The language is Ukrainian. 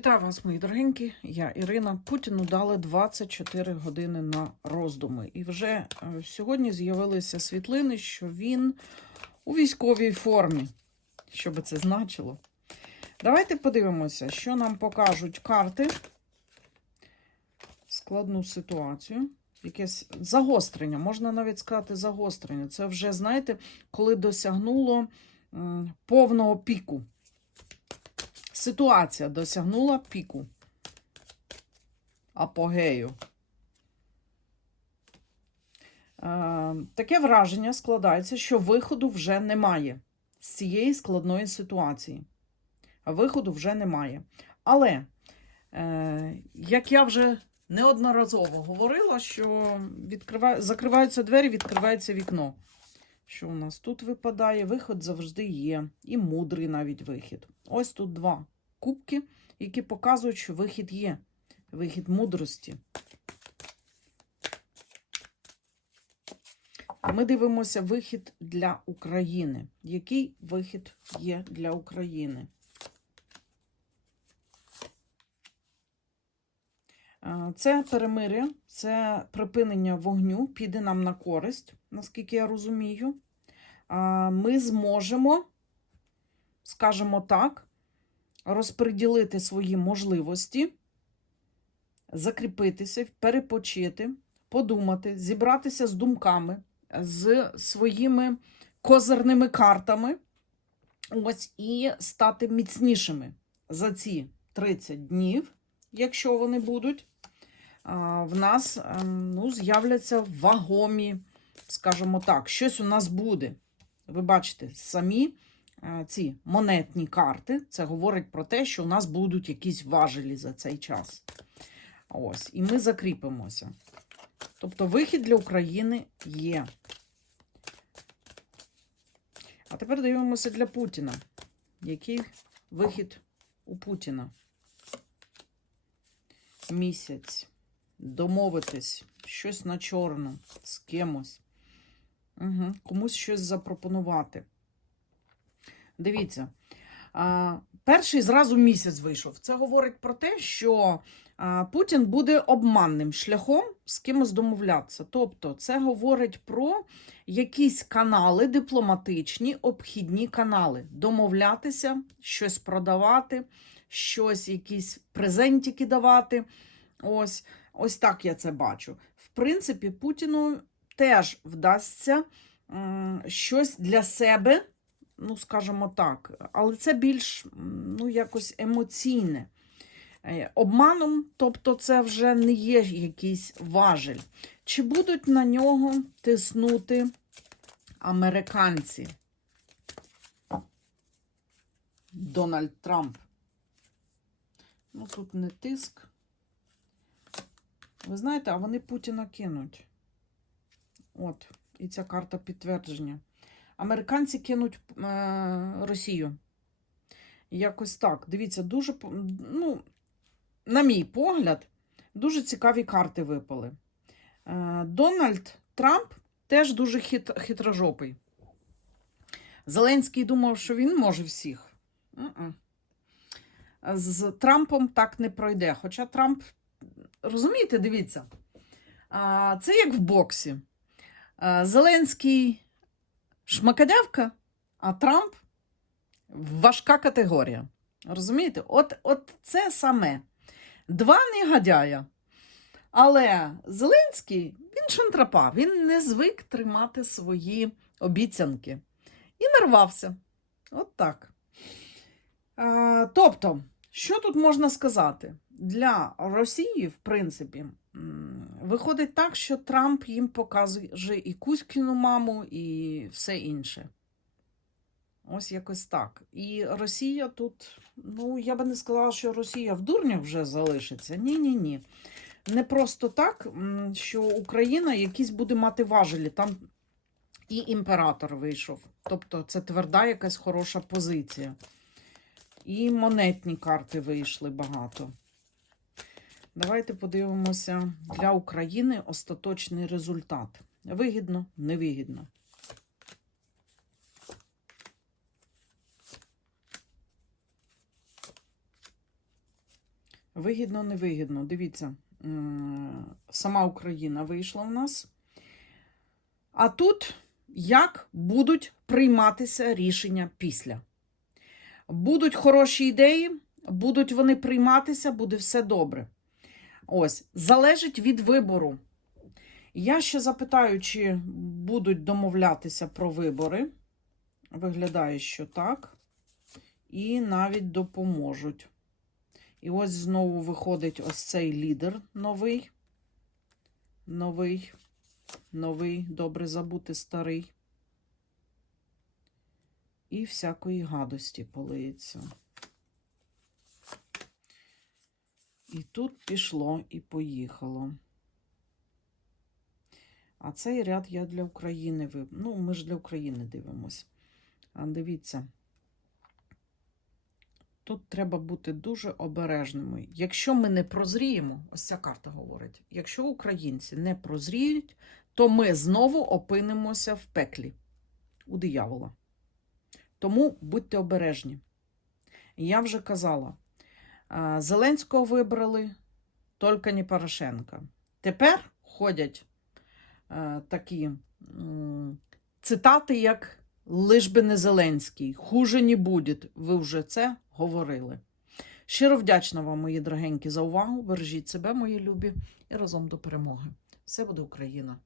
Вітаю вас, мої дорогенькі. Я Ірина. Путіну дали 24 години на роздуми. І вже е, сьогодні з'явилися світлини, що він у військовій формі. Що би це значило? Давайте подивимося, що нам покажуть карти. Складну ситуацію. Якесь загострення, можна навіть сказати, загострення. Це вже, знаєте, коли досягнуло повного піку. Ситуація досягнула піку. Апогею. Е, таке враження складається, що виходу вже немає з цієї складної ситуації. Виходу вже немає. Але, е, як я вже неодноразово говорила, що відкрива... закриваються двері, відкривається вікно. Що у нас тут випадає? Виход завжди є. І мудрий навіть вихід. Ось тут два кубки, які показують, що вихід є. Вихід мудрості. Ми дивимося вихід для України. Який вихід є для України? Це перемир'я, це припинення вогню, піде нам на користь, наскільки я розумію. Е, Ми зможемо, скажімо так, розподілити свої можливості, закріпитися, перепочити, подумати, зібратися з думками, з своїми козирними картами, ось і стати міцнішими за ці 30 днів, якщо вони будуть. В нас ем, ну, з'являться вагомі, скажімо так, щось у нас буде. Ви бачите, самі е, ці монетні карти, це говорить про те, що у нас будуть якісь важелі за цей час. Ось, і ми закріпимося. Тобто вихід для України є. А тепер дивимося для Путіна. Який вихід у Путіна? Місяць. Домовитись, щось на чорно, з кимось. Угу. Комусь щось запропонувати. Дивіться, а, перший зразу місяць вийшов. Це говорить про те, що а, Путін буде обманним шляхом з кимось домовлятися. Тобто, це говорить про якісь канали дипломатичні, обхідні канали. Домовлятися, щось продавати, щось, якісь презентики давати. Ось, ось так я це бачу. В принципі, Путіну теж вдасться щось для себе ну, скажімо так, але це більш ну, якось емоційне. Е, Обманом, тобто це вже не є якийсь важель. Чи будуть на нього тиснути американці? Дональд Трамп. Ну, тут не тиск. Ви знаєте, а вони Путіна кинуть. От, і ця карта підтвердження американці кинуть е, Росію. Якось так. Дивіться, дуже, ну, на мій погляд, дуже цікаві карти випали. Е, Дональд Трамп теж дуже хит, хитрожопий. Зеленський думав, що він може всіх. З Трампом так не пройде. Хоча Трамп, розумієте, дивіться, це як в боксі. Зеленський шмакодявка, а Трамп важка категорія. Розумієте? От, от це саме. Два негодяя. Але Зеленський, він шантрапа, він не звик тримати свої обіцянки. І нарвався. От так. А, тобто, що тут можна сказати? Для Росії, в принципі, виходить так, що Трамп їм показує і Кузькіну маму, і все інше. Ось якось так. І Росія тут, ну, я би не сказала, що Росія в дурнях вже залишиться. Ні-ні ні. Не просто так, що Україна якісь буде мати важелі. Там і імператор вийшов. Тобто це тверда якась хороша позиція. І монетні карти вийшли багато. Давайте подивимося для України остаточний результат. Вигідно, невигідно. Вигідно, невигідно. Дивіться, сама Україна вийшла в нас. А тут як будуть прийматися рішення після. Будуть хороші ідеї, будуть вони прийматися, буде все добре. Ось, залежить від вибору. Я ще запитаю, чи будуть домовлятися про вибори. Виглядає, що так. І навіть допоможуть. І ось знову виходить ось цей лідер новий. Новий, новий, добре забути старий. І всякої гадості полиється. І тут пішло і поїхало. А цей ряд я для України виб... Ну, ми ж для України дивимось. А дивіться. Тут треба бути дуже обережними. Якщо ми не прозріємо, ось ця карта говорить: якщо українці не прозріють, то ми знову опинимося в пеклі у диявола. Тому будьте обережні. Я вже казала: Зеленського вибрали, тільки не Порошенка. Тепер ходять такі цитати, як лиш би не Зеленський, хуже не буде. Ви вже це говорили. Щиро вдячна вам, мої дорогенькі, за увагу. Бережіть себе, мої любі, і разом до перемоги. Все буде Україна!